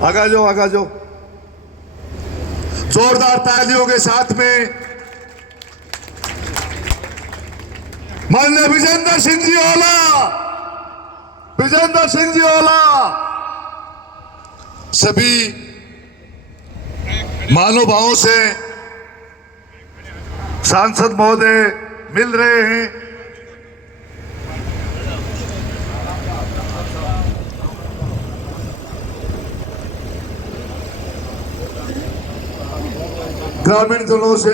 आगा जाओ, आगा जाओ। जोरदार तालियों के साथ में माननीय विजेंद्र सिंह जी ओला, विजेंद्र सिंह जी ओला, सभी महानुभावों से सांसद महोदय मिल रहे हैं। ग्रामीण जनों से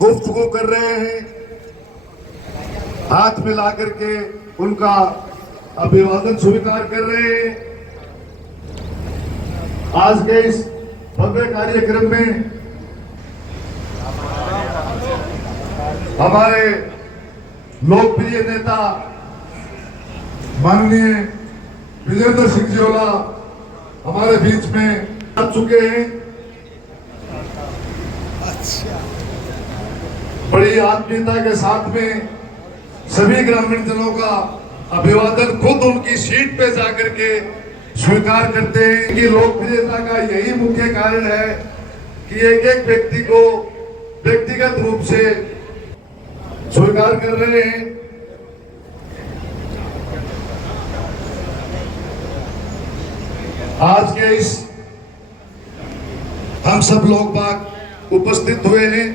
गुफ्तगू कर रहे हैं, हाथ मिला करके उनका अभिवादन स्वीकार कर रहे हैं। आज के इस भव्य कार्यक्रम में हमारे लोकप्रिय नेता माननीय विजेंद्र सिंह जी ओला हमारे बीच में आ चुके हैं। बड़ी आत्मीयता के साथ में सभी ग्रामीण जनों का अभिवादन खुद उनकी सीट पे जाकर के स्वीकार करते हैं कि लोकप्रियता का यही मुख्य कारण है कि एक एक व्यक्ति को व्यक्तिगत रूप से स्वीकार कर रहे हैं। आज के इस हम सब लोग बाग उपस्थित हुए हैं।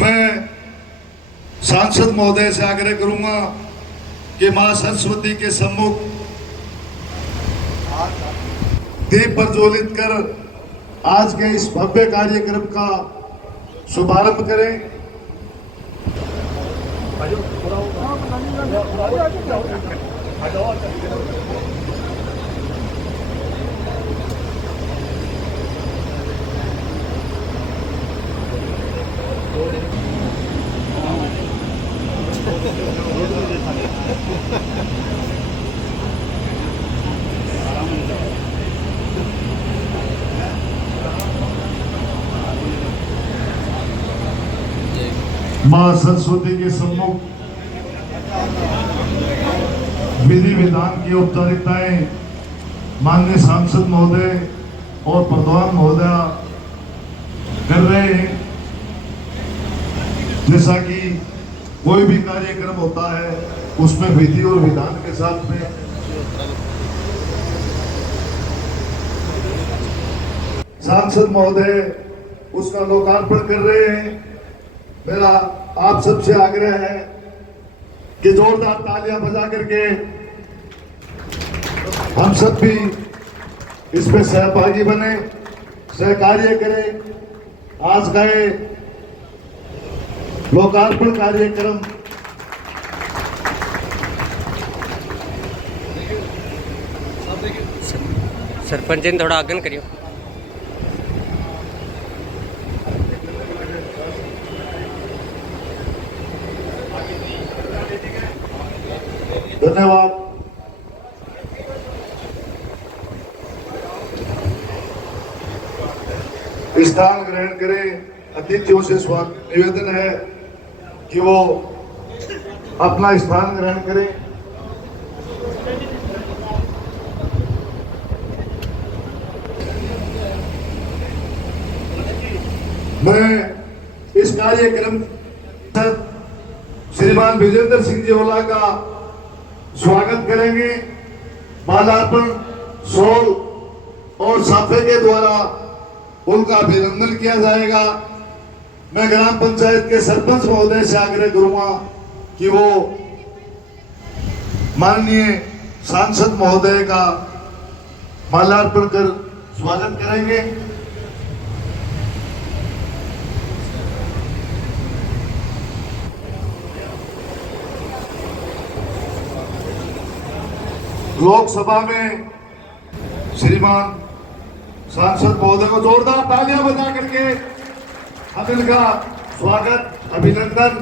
मैं सांसद महोदय से आग्रह करूंगा कि मां सरस्वती के सम्मुख दीप प्रज्वलित कर आज के इस भव्य कार्यक्रम का शुभारंभ करें। मां सरस्वती के सम्मुख विधि विधान की औपचारिकताएं माननीय सांसद महोदय और प्रधान महोदय कर रहे हैं। जैसा कि कोई भी कार्यक्रम होता है उसमें विधि और विधान के साथ में सांसद महोदय उसका लोकार्पण कर रहे हैं। मेरा आप सबसे आग्रह है कि जोरदार तालियां बजा करके हम सब भी इसमें सहभागी बने, सहकार्य करें। आज का ये लोकार्पण कार्यक्रम सरपंच ने थोड़ा आगन करियो। धन्यवाद। स्थान ग्रहण करें। अतिथियों से स्वागत निवेदन है कि वो अपना स्थान ग्रहण करें। मैं इस कार्यक्रम श्रीमान विजेंद्र सिंह जी ओला का स्वागत करेंगे। माल्यार्पण शॉल और साफे के द्वारा उनका अभिनंदन किया जाएगा। मैं ग्राम पंचायत के सरपंच महोदय से आग्रह करूंगा कि वो माननीय सांसद महोदय का माल्यार्पण कर स्वागत करेंगे। लोकसभा में श्रीमान सांसद महोदय को जोरदार तालियां बजा करके हम इनका स्वागत अभिनंदन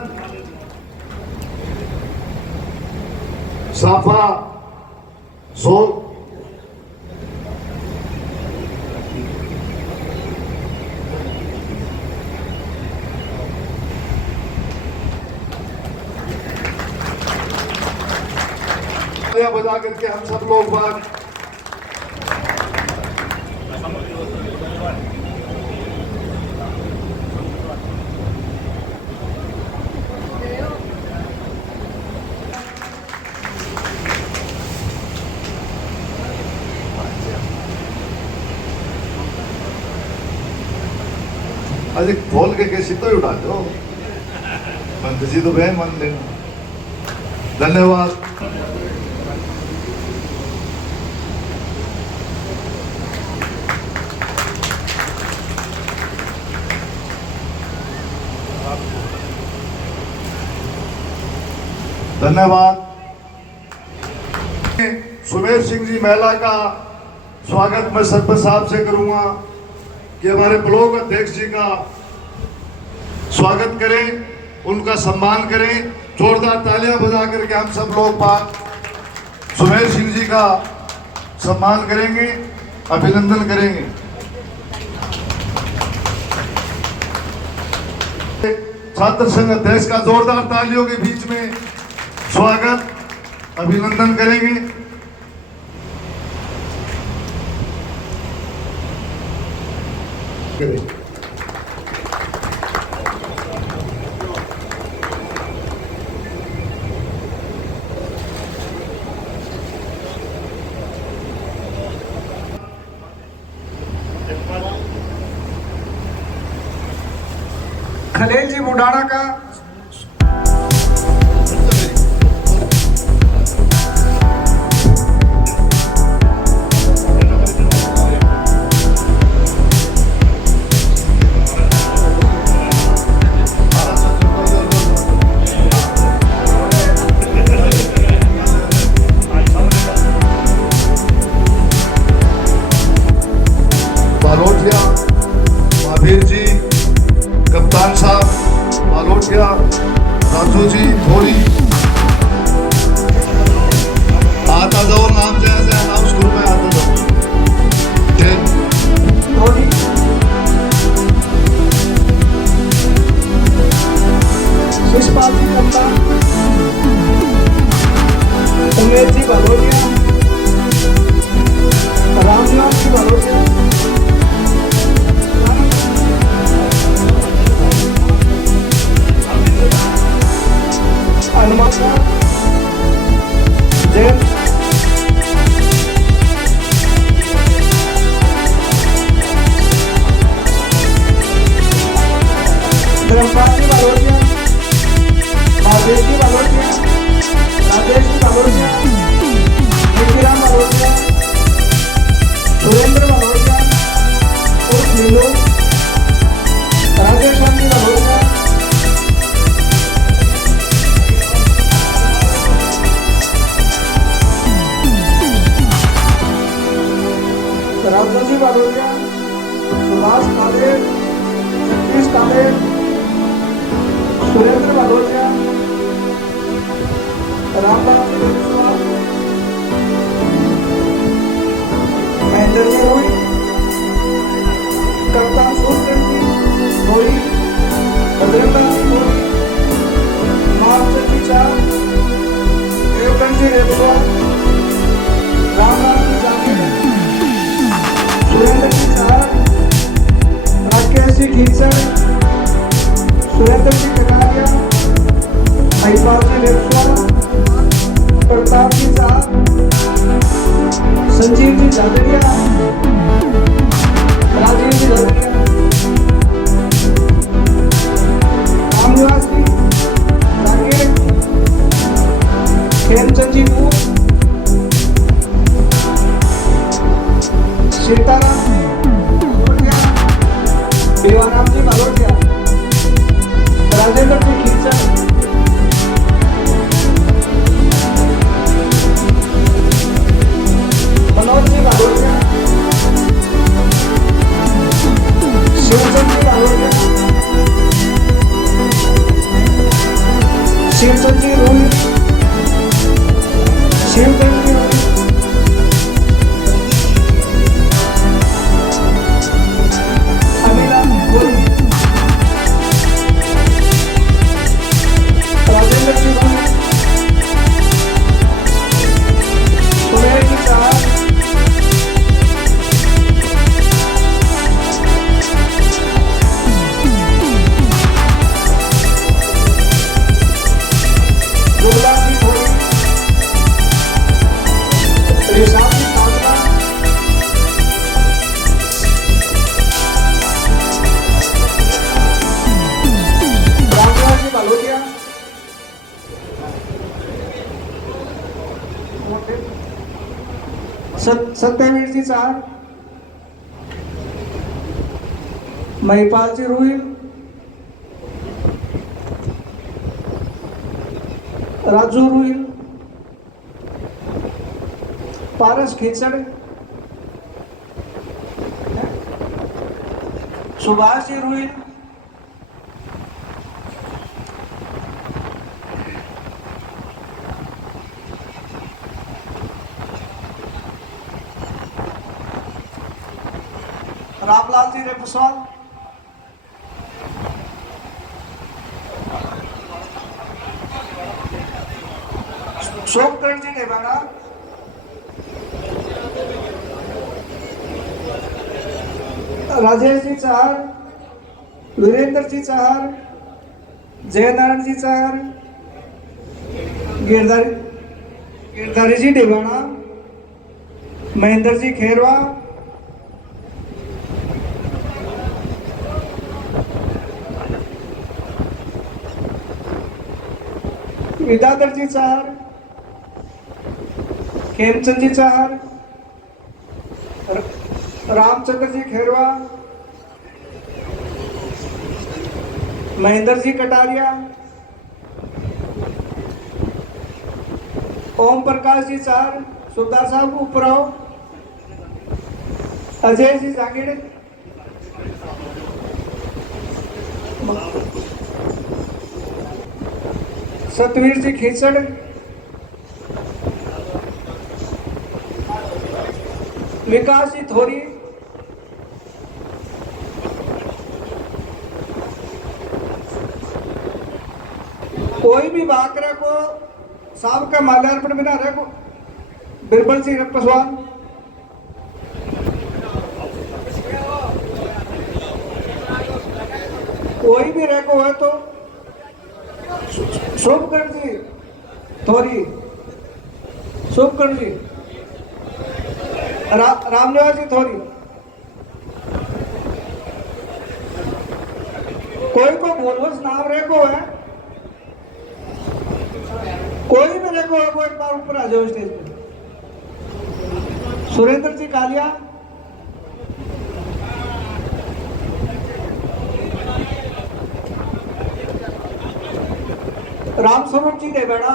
साफा सो तालियां बजा करके हम सब लोग बात अरे खोल के कैसे तो उड़ा दो मन किसी तो बहन मान लेना। धन्यवाद। धन्यवाद। सुमेर सिंह जी महिला का स्वागत मैं सरपंच साहब से करूंगा कि हमारे ब्लॉक अध्यक्ष जी का स्वागत करें, उनका सम्मान करें। जोरदार तालियां बजा करके हम सब लोग बात सुमेर सिंह जी का सम्मान करेंगे, अभिनंदन करेंगे। छात्र संघ अध्यक्ष का जोरदार तालियों के बीच में स्वागत, अभिनंदन करेंगे। खलील जी बुढ़ाना का बालोटिया महावीर जी, कप्तान साहब बालोटिया, राजू जी थोड़ी आता जाओ, नाम जैसे अनाउंस ग्रुप में आता जाओ। शिषपाल जी कप्तान, उमेश जी बालोटिया, रामनिवास जी बालोटिया, हनुमान जैन, धर्मपाल जी बालोटिया, महादेव जी बालोटिया, राजेश जी बालोटिया, नितिराम बालोटिया, सुरेंद्र बालोटिया और नीलू, राजेश जी बालोटिया, राजू जी बालोटिया, सुभाष काले, जगदीश काले, सुरेंद्र बालोटिया, रामलाल महेंद्र जी रोही, कप्तान सुरेंद्र जी रोही, भद्रेंद्र जी रोही, मानचंद जी चार, देवकन जी रेतवा, रामलाल जी जानी, सुरेंद्र जी चार, राकेश जी खींचर, सुरेंद्र जी कटारिया, महिपाल जी रेतवा, प्रताप जी साहब, संजीव जी झादरिया, राजीव जी झादरिया, रामनिवास जी राकेश, खेमचंद जी को, सीताराम जी बालोटिया, देवाराम जी बालोटिया, राजेंद्र जी खींचर, मनोज जी बालोटिया, शिवचंद जी बालोटिया, शिवचंद जी रोही, शिवचंद जी रोही, अमीला गोरी, राजेंद्र जी रोही, सत्यवीर जी चार, महिपाल जी रुईल, राजू रुईल, पारस खिचड़, सुभाष जी रुईल, रामलाल जी रेपसवाल, सोमकरण जी नेवाड़ा, राजेश जी चार, वीरेंद्र जी चार, जयनारायण जी चार, गिरधारी जी डेवाड़ा, महेंद्र जी खेरवा, विद्याधर जी चार, खेमचंद जी चार, रामचंद्र जी खेरवा, महेंद्र जी कटारिया, ओम प्रकाश जी चार, सुधार साहब उपराव, अजय जी जांगेड़े, सतवीर जी खींचड़, विकास जी थोरी, कोई भी बाकरा को साहब का माल्यार्पण बिना रहे को बिरबल सिंह रपसवाल, कोई भी रहे को है तो शुभकरण जी थोरी, शुभकरण जी, रामनिवास जी थोरी, कोई को बोलवस नाम रहे को है, कोई भी देखो वो एक बार ऊपर आ जाओ स्टेज पे। सुरेंद्र जी कालिया, रामस्वरूप जी देवेड़ा,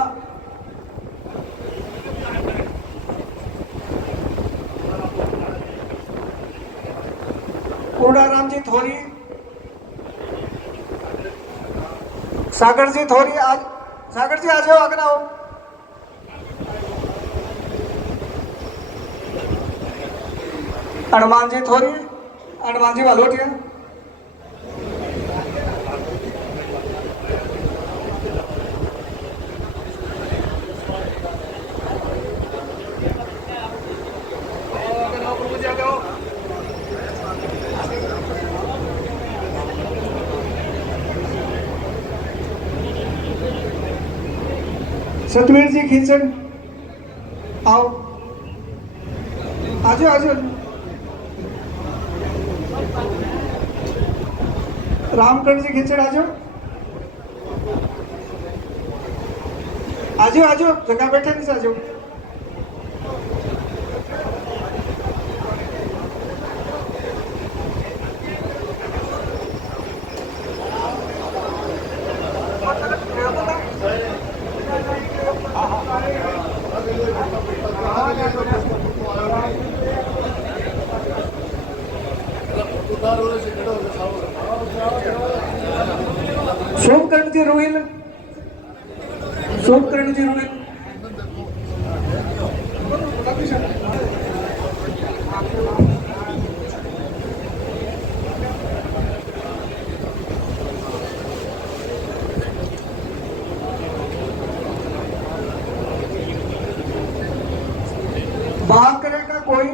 कोडाराम जी थोरी, सागर जी थोरी, आज सागर जी आ जाओ, आगे आओ। हनुमान जी थोरी, हनुमान जी वालोटिया, सतवीर जी खींचड़, आओ, आजो आजो, रामकरण जी खींचड़ आजो, आजो आजो, जगह बैठे नहीं आजो। सोमकरण जी रुईल, सोमकरण जी रुईल, बात करेगा कोई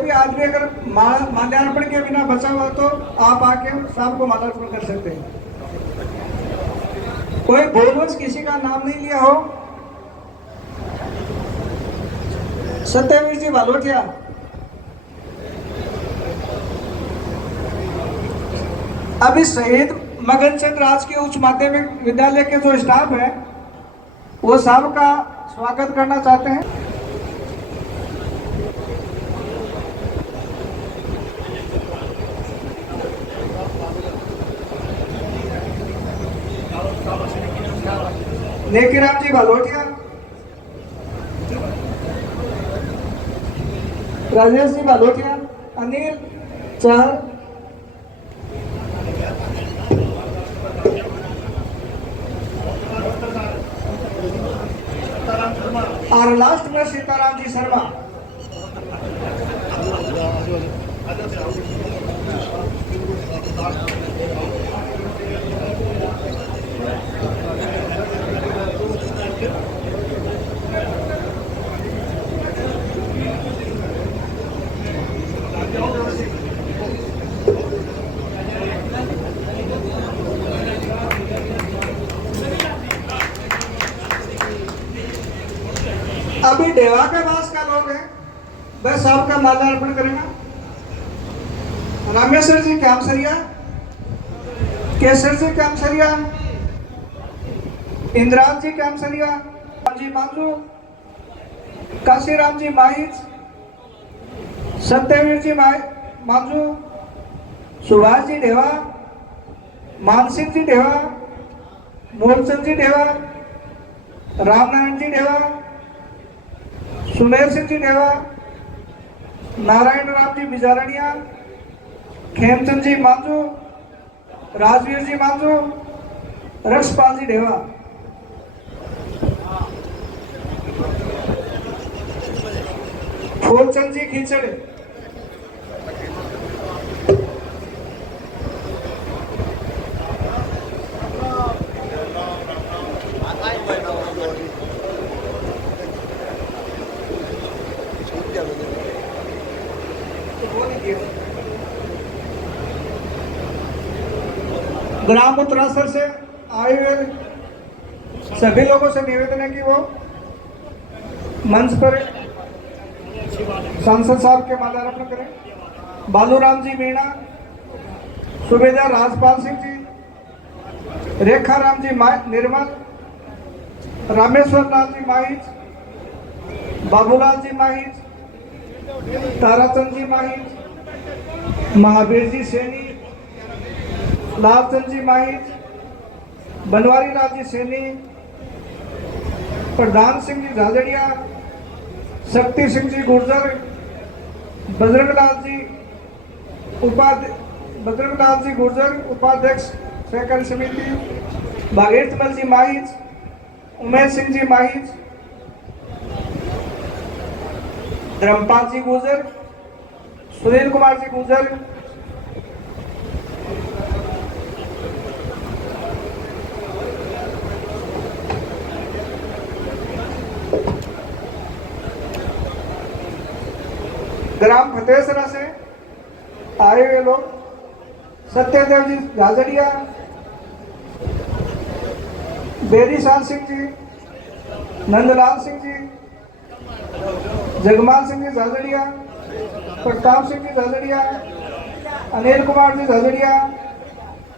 भी आदमी अगर माल्यार्पण के बिना बचा हुआ तो आप आके साहब को माल्यार्पण कर सकते हैं। कोई बोलवंश किसी का नाम नहीं लिया हो। सत्यवीर जी बालोटिया, अभी शहीद मगन चंद राजकीय उच्च माध्यमिक विद्यालय के जो स्टाफ है वो साहब का स्वागत करना चाहते हैं। नेकीराम जी बालोटिया, राजेश जी बालोटिया, अनिल 4, और लास्ट में सीताराम जी शर्मा। अभी देवा के पास का लोग हैं, वह सबका माल्यार्पण करेगा। रामेश्वर जी कैमसरिया, केसर जी कैमसरिया, इंद्राज जी कैमसरिया, जी मांझू, काशीराम जी माहिज, सत्यवीर जी मांझू, सुभाष जी ढेवा, मानसिंह जी ढेवा, मूलचंद जी ढेवा, रामनारायण जी ढेवा, सुमेर सिंह जी ढेवा, नारायण राम जी बिजारणिया, खेमचंद जी मांझू, राजवीर जी मांझू, रसपाल जी ढेवा। फूलचंद जी खींचड़े, ग्राम उत्तरासर से आए हुए सभी लोगों से निवेदन है कि वो मंच पर सांसद साहब के माल्यार्पण करें। बालूराम जी मीणा, सूबेदार राजपाल सिंह जी, रेखा राम जी निर्मल, रामेश्वर लाल जी माहिज, बाबूलाल जी माहिज, ताराचंद जी माहिज, महावीर जी सैनी, लालचंद जी माहिज, बनवारी लाल जी सैनी, प्रधान सिंह जी झाझड़िया, शक्ति सिंह जी गुर्जर, बजरंगलाल जी गुर्जर उपाध्यक्ष सहकारी समिति, भागीरथमल जी माहिज, उमेश सिंह जी माहिज, धर्मपाल जी गुर्जर, सुनील कुमार जी गुर्जर, ग्राम फतेहसरा से आए हुए लोग सत्यदेव जी झाझड़िया, बेरीशाल सिंह जी, नंदलाल सिंह जी, जगमाल सिंह जी झाझड़िया, प्रताप सिंह जी झाझड़िया, अनिल कुमार जी झाझड़िया,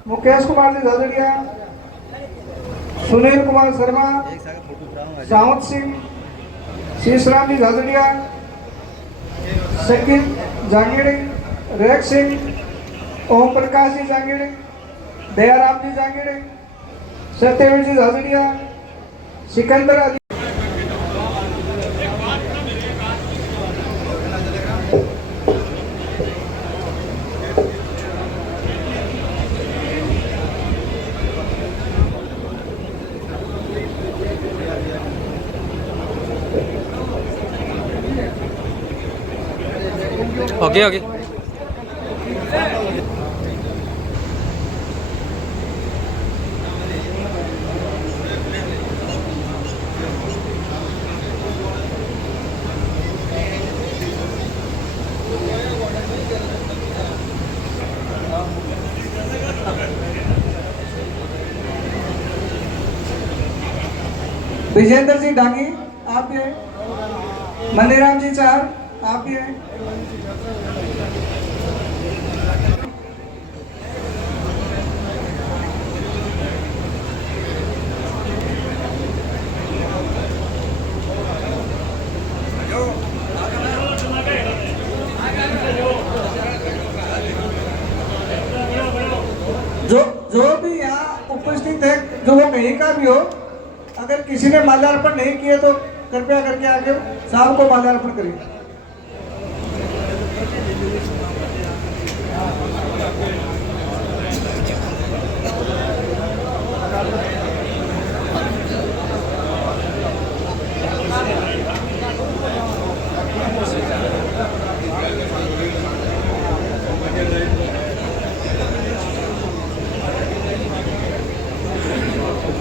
मुकेश कुमार जी झाझड़िया, सुनील कुमार शर्मा, साउंत सिंह, शीशराम जी झाझड़िया, शकील जांगीड़े, रेख सिंह, ओम प्रकाश जी जांगीड़े, दयाराम जी जांगीड़े, सत्यवीर जी झाझड़िया, सिकंदर अली, ओके ओके। विजेंद्र जी डांगी आप भी हैं, मनीराम जी चार आप भी हैं, जैसा भी हो, अगर किसी ने माल्यार्पण नहीं किए तो कृपया करके आगे साहब को माल्यार्पण करिए।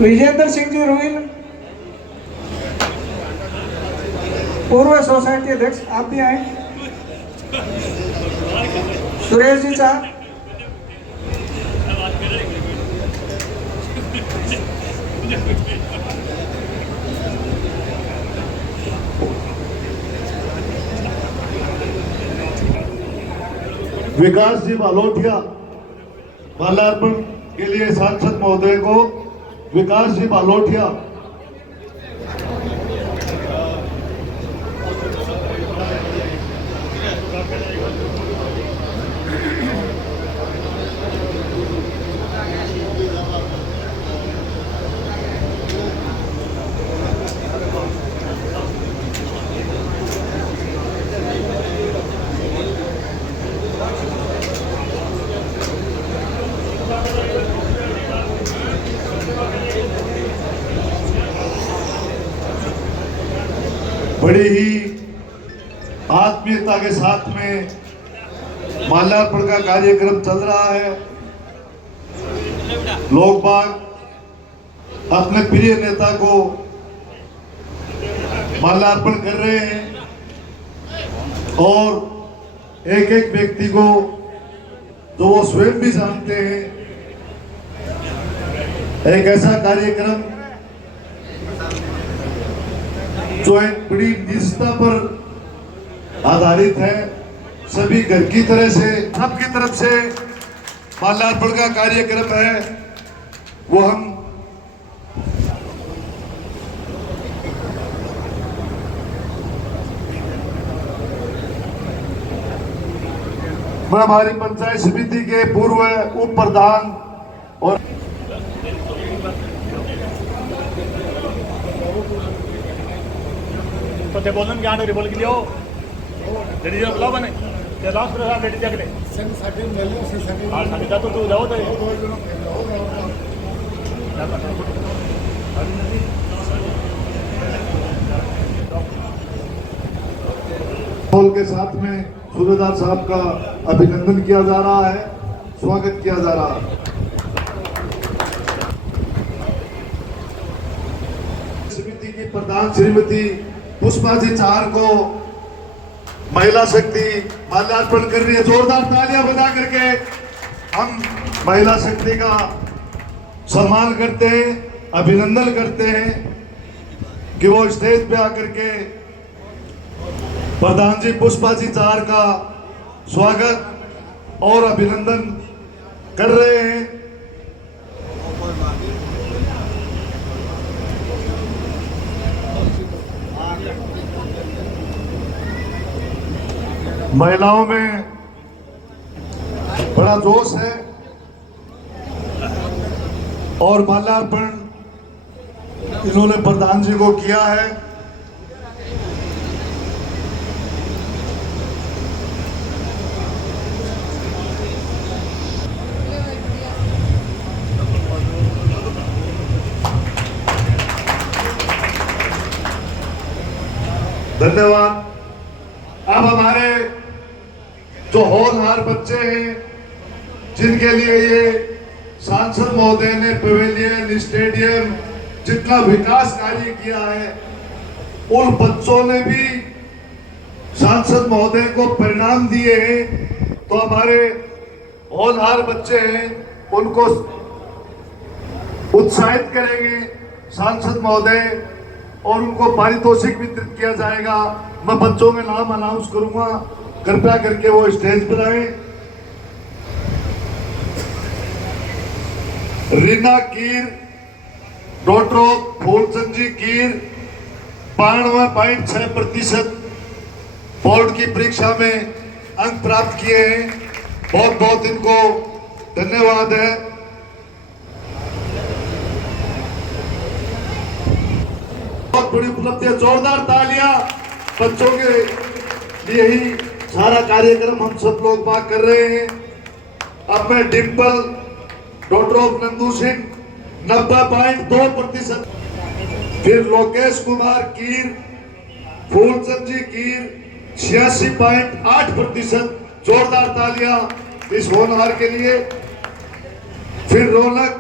विजेंद्र सिंह जी रुइल, पूर्व सोसाइटी अध्यक्ष, आप भी आए। सुरेश जी साहब, विकास जी बालोटिया, माल्यार्पण के लिए सांसद महोदय को विकास जी बालोटिया। बड़ी ही आत्मीयता के साथ में माल्यार्पण का कार्यक्रम चल रहा है। लोग बाग अपने प्रिय नेता को माल्यार्पण कर रहे हैं और एक एक व्यक्ति को जो वो स्वयं भी जानते हैं, एक ऐसा कार्यक्रम जो एक बड़ी निजता पर आधारित है। सभी घर की तरह से, सबकी तरफ से माल्यार्पण का कार्यक्रम है, वो हम हमारी पंचायत समिति के पूर्व उप प्रधान और तो ते बोलन क्या आने बोल के लियो लेडी जब बुलाओ बने ते लास्ट पर लेडी जगले सन साठी मेले से साठी हां साठी तो तू जाओ तो बोल के साथ में सूबेदार साहब का अभिनंदन किया जा रहा है, स्वागत किया जा रहा है। समिति की प्रधान श्रीमती पुष्पा जी चार को महिला शक्ति माल्यार्पण कर रही है। जोरदार तालियां बजा करके हम महिला शक्ति का सम्मान करते हैं, अभिनंदन करते हैं कि वो स्टेज पे आकर के प्रधान जी पुष्पा जी चार का स्वागत और अभिनंदन कर रहे हैं। महिलाओं में बड़ा जोश है और माल्यार्पण इन्होंने प्रधान जी को किया है। धन्यवाद। अब हमारे जो होनहार बच्चे हैं, जिनके लिए ये सांसद महोदय ने पवेलियन, स्टेडियम जितना विकास कार्य किया है, उन बच्चों ने भी सांसद महोदय को परिणाम दिए हैं। तो हमारे होनहार बच्चे हैं, उनको उत्साहित करेंगे सांसद महोदय और उनको पारितोषिक वितरित किया जाएगा। मैं बच्चों के नाम अनाउंस करूंगा, कृपया करके वो स्टेज पर आए। रीना कीर, डॉक्टर फूलचंद जी कीर 92.6% बोर्ड की परीक्षा में अंक प्राप्त किए हैं। बहुत बहुत इनको धन्यवाद है। बहुत बड़ी उपलब्धि है। जोरदार तालियां बच्चों के लिए ही सारा कार्यक्रम हम सब लोग बात कर रहे हैं। अब मैं डिम्पल डॉक्टर ऑफ नंदू सिंह 90.2%, फिर लोकेश कुमार कीर, फूलचंद जी कीर 86.8%। जोरदार तालियां इस होनहार के लिए। फिर रौनक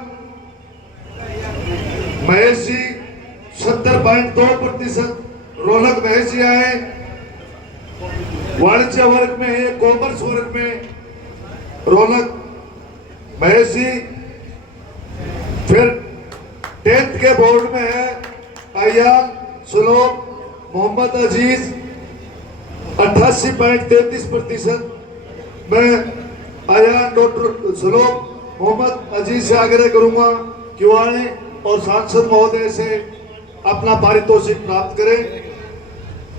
महेश जी 70.2%। रौनक महेश जी आए। वाणिज्य वर्ग में है, कॉमर्स वर्ग में रौनक महेश जी। फिर 10th के बोर्ड में है अयान सुलोक मोहम्मद अजीज 88.33%। मैं अयान डॉक्टर सुलोक मोहम्मद अजीज से आग्रह करूंगा कि वो आए और सांसद महोदय से अपना पारितोषिक प्राप्त करें।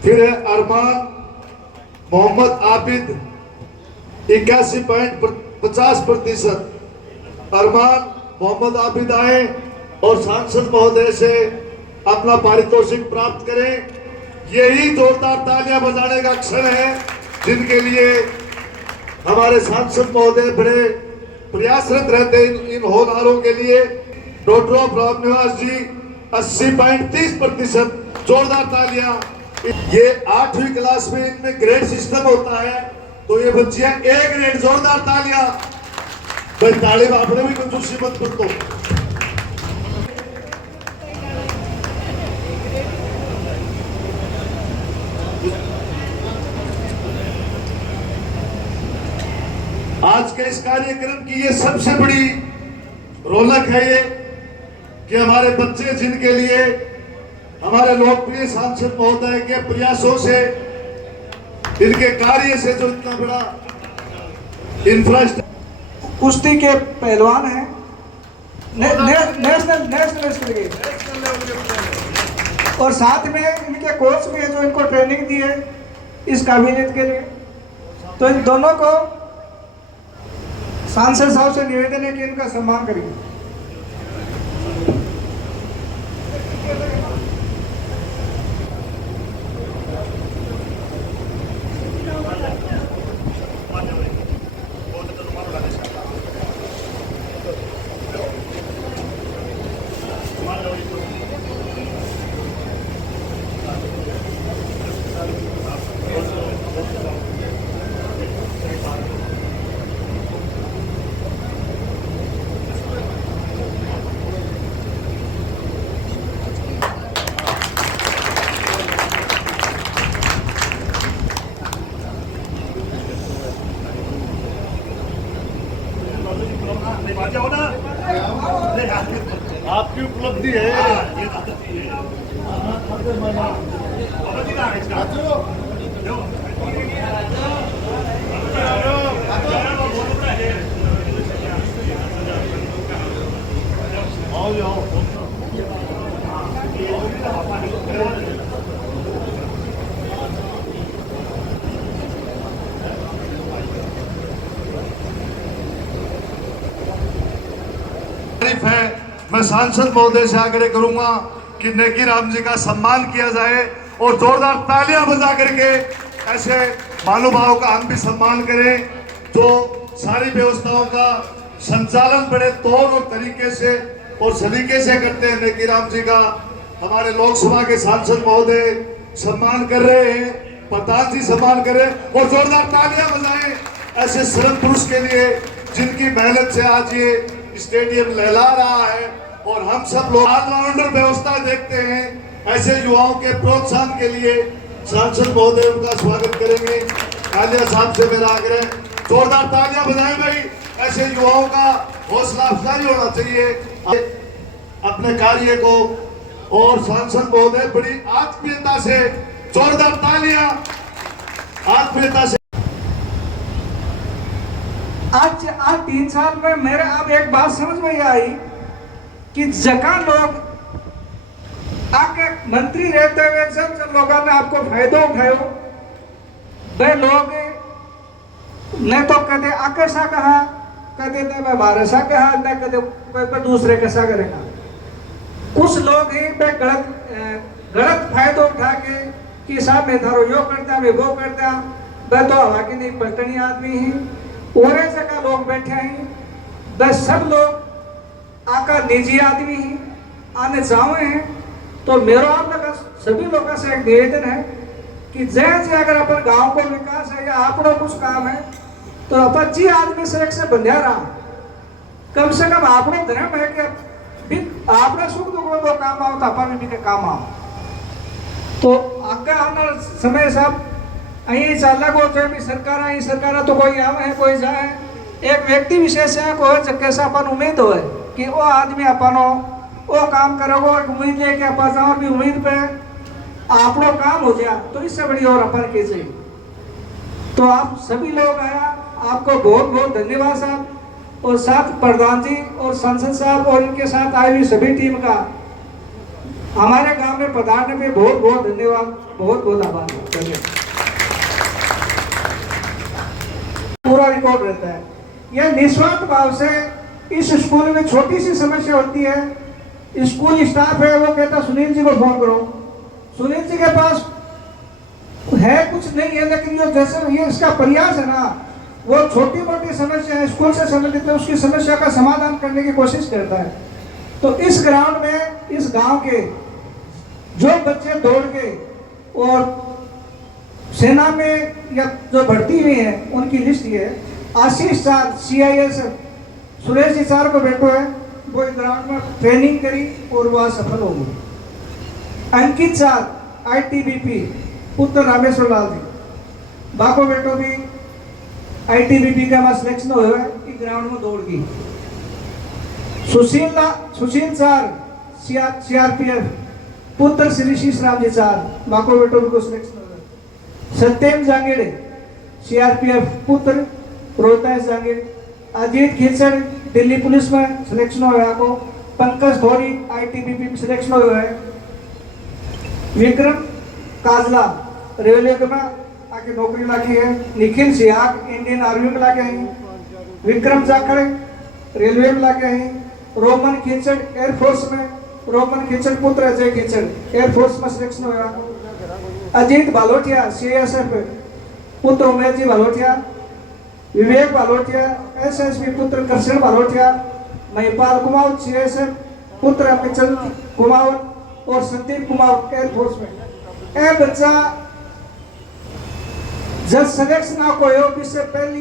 फिर है अरमान मोहम्मद आबिद 81.50%। अरमान मोहम्मद आबिद आए और सांसद महोदय से अपना पारितोषिक प्राप्त करें। यही जोरदार तालियां बजाने का क्षण है जिनके लिए हमारे सांसद महोदय बड़े प्रयासरत रहते हैं। इन होनहारों के लिए डॉक्टर ऑफ रामनिवास जी 80.30%। जोरदार तालियां। ये 8वीं क्लास में इनमें ग्रेड सिस्टम होता है, तो ये बच्चियां ए ग्रेड। जोरदार तालियां। भाई तालिब आपने भी कुछ मुसीबत कर दो। आज के इस कार्यक्रम की ये सबसे बड़ी रौनक है ये कि हमारे बच्चे जिनके लिए हमारे लोकप्रिय सांसद महोदय के प्रयासों से, इनके कार्य से जो इतना बड़ा इंफ्रास्ट्रक्चर। कुश्ती के पहलवान हैं, नेशनल स्तर के, और साथ में इनके कोच भी है जो इनको ट्रेनिंग दी है इस काबिलियत के लिए। तो इन दोनों को सांसद साहब से निवेदन है कि इनका सम्मान करिए। आपकी उपलब्धि है। है, मैं सांसद महोदय से आग्रह करूंगा कि नेकी राम जी का सम्मान किया जाए और जोरदार तालियां बजा करके ऐसे महानुभावों का हम भी सम्मान करें जो सारी व्यवस्थाओं का संचालन बड़े तौर और तरीके से और सलीके से करते हैं। नेकी राम जी का हमारे लोकसभा के सांसद महोदय सम्मान कर रहे हैं, प्रधान जी सम्मान कर रहे हैं और जोरदार तालियां बजाएं ऐसे श्रम पुरुष के लिए जिनकी मेहनत से आज ये स्टेडियम लहला रहा है। और हम सब लोग ऑलराउंडर व्यवस्था देखते हैं। ऐसे युवाओं के प्रोत्साहन के लिए सांसद महोदय उनका स्वागत करेंगे। कालिया साहब से मेरा आग्रह, जोरदार तालियां बजाएं भाई। ऐसे युवाओं का हौसला अफजाई होना चाहिए अपने कार्य को। और सांसद महोदय बड़ी आत्मीयता से, जोरदार तालियां आत्मीयता से। आज 3 साल में मेरे अब एक बात समझ में आई कि जगह लोग आके मंत्री रहते हुए जब लोगों ने आपको फायदा उठायो, वे लोग ने तो कदे आके सा कहा, कदे ने मैं बारे सा कहा, न कदे कोई दूसरे कैसा करेगा। कुछ लोग ही पे गलत गलत फायदा उठा के कि साहब मैं थारो यो करता मैं वो करता, वह तो हवा की नहीं पलटनी आदमी ही और जगह लोग बैठे हैं, वह सब लोग आकर निजी आदमी ही आने चाहे हैं। तो मेरा आप लोग सभी लोगों से एक निवेदन है कि जैसे अगर अपन गांव को विकास है या आपको कुछ काम है तो अपन जी आदमी से एक से बंध्या रहा, कम से कम आपको धर्म है कि आपने सुख दुख में तो काम आओ तो अपन भी के काम आओ। तो आगे आने समय सब अही चाला को जो भी सरकार तो कोई आवे है कोई जाए, एक व्यक्ति विशेष है को कैसा अपन उम्मीद हो कि वो आदमी अपनो वो काम करोगे, उम्मीद है कि अपन जाओ भी उम्मीद पे आपको काम हो जाए, तो इससे बड़ी और अपन की चाहिए। तो आप सभी लोग आया, आपको बहुत बहुत धन्यवाद साहब, और साथ प्रधान जी और सांसद साहब और इनके साथ आई हुई सभी टीम का हमारे गांव में पधारने में बहुत बहुत धन्यवाद, बहुत बहुत आभार। पूरा रिकॉर्ड रहता है। यह निस्वार्थ भाव से इस स्कूल में छोटी सी समस्या होती है, स्कूल स्टाफ है वो कहता सुनील जी को फोन करो, सुनील जी के पास है कुछ नहीं है, लेकिन ये जैसे ये इसका प्रयास है ना, वो छोटी मोटी समस्या है स्कूल से संबंधित है, उसकी समस्या का समाधान करने की कोशिश करता है। तो इस ग्राउंड में इस गांव के जो बच्चे दौड़ के और सेना में या जो भर्ती हुई है उनकी लिस्ट ये है। आशीष sir CIS Suresh ji sir को बैठो है, वो ग्राउंड में ट्रेनिंग करी और वह सफल हो गई। अंकित सर ITBP पुत्र रामेश्वर लाल जी बाको बेटो भी ITBP का हमारा सिलेक्शन हुआ है कि ग्राउंड में दौड़ गई। सुशील सर CRPF पुत्र श्री शीश राम जी सर बाको बेटो भी को सिलेक्शन हुआ है। सत्यम जांगेड़े CRPF पुत्र रोहतास जांगेड़। अजीत खिलसर दिल्ली पुलिस में सिलेक्शन हुआ है। पंकज धोरी ITBP में सिलेक्शन हुआ है। विक्रम काजला रेलवे में आके नौकरी लगी है। निखिल सियाग इंडियन आर्मी में लगे हैं। विक्रम जाखड़े रेलवे में लगे हैं। रोमन खिचड़ एयरफोर्स में, रोमन खिचड़ पुत्र अजय खिचड़ एयरफोर्स में सिलेक्शन हुआ। अजीत बालोटिया CSF पुत्र उमेश जी बालोटिया। विवेक बालोटिया SSB पुत्र कृष्ण बालोटिया। महिपाल कुमार CSF पुत्र अमिचल कुमार और संदीप कुमार एयरफोर्स में। ए बच्चा जब सिलेक्शन आपको इससे पहले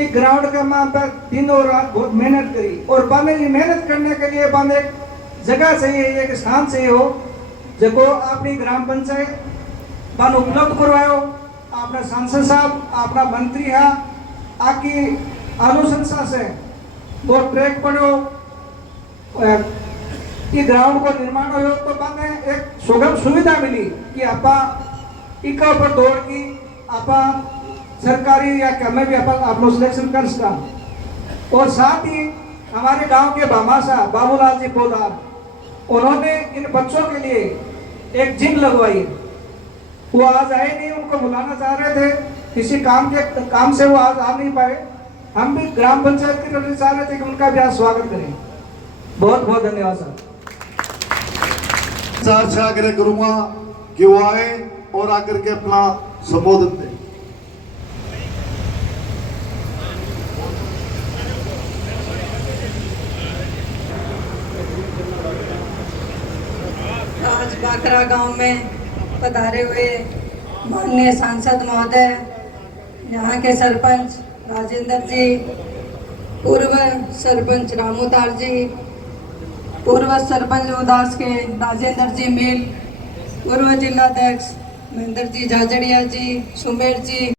एक ग्राउंड के मां पर दिन और रात बहुत मेहनत करी, और बाने ये मेहनत करने के लिए बाने एक जगह चाहिए, एक स्थान चाहिए हो जो अपनी ग्राम पंचायत बान उपलब्ध करवायो। अपना सांसद साहब अपना मंत्री है आकी अनुशंसा से वो ट्रैक पड़ो कि ग्राउंड को निर्माण हो, तो बाने एक सुगम सुविधा मिली कि आपा इका ऊपर दौड़ की आपा सरकारी या कमें भी आप लोग सिलेक्शन कर सका। और साथ ही हमारे गांव के भामाशा बाबूलाल जी पोदार उन्होंने इन बच्चों के लिए एक जिम लगवाई। वो आज आए नहीं, उनको बुलाना चाह रहे थे, किसी काम से वो आज आ नहीं पाए। हम भी ग्राम पंचायत की तरफ से चाह रहे थे कि उनका भी आज स्वागत करें। बहुत बहुत धन्यवाद सर। से आग्रह करूंगा कि वो आए और आकर के अपना संबोधन दें। आज बाकरा गांव में पधारे हुए माननीय सांसद महोदय, यहाँ के सरपंच राजेंद्र जी, पूर्व सरपंच रामोतार जी, पूर्व सरपंच उदास के राजेंद्र जी मील, पूर्व जिलाध्यक्ष महेंद्र जी झाझड़िया जी, सुमेर जी।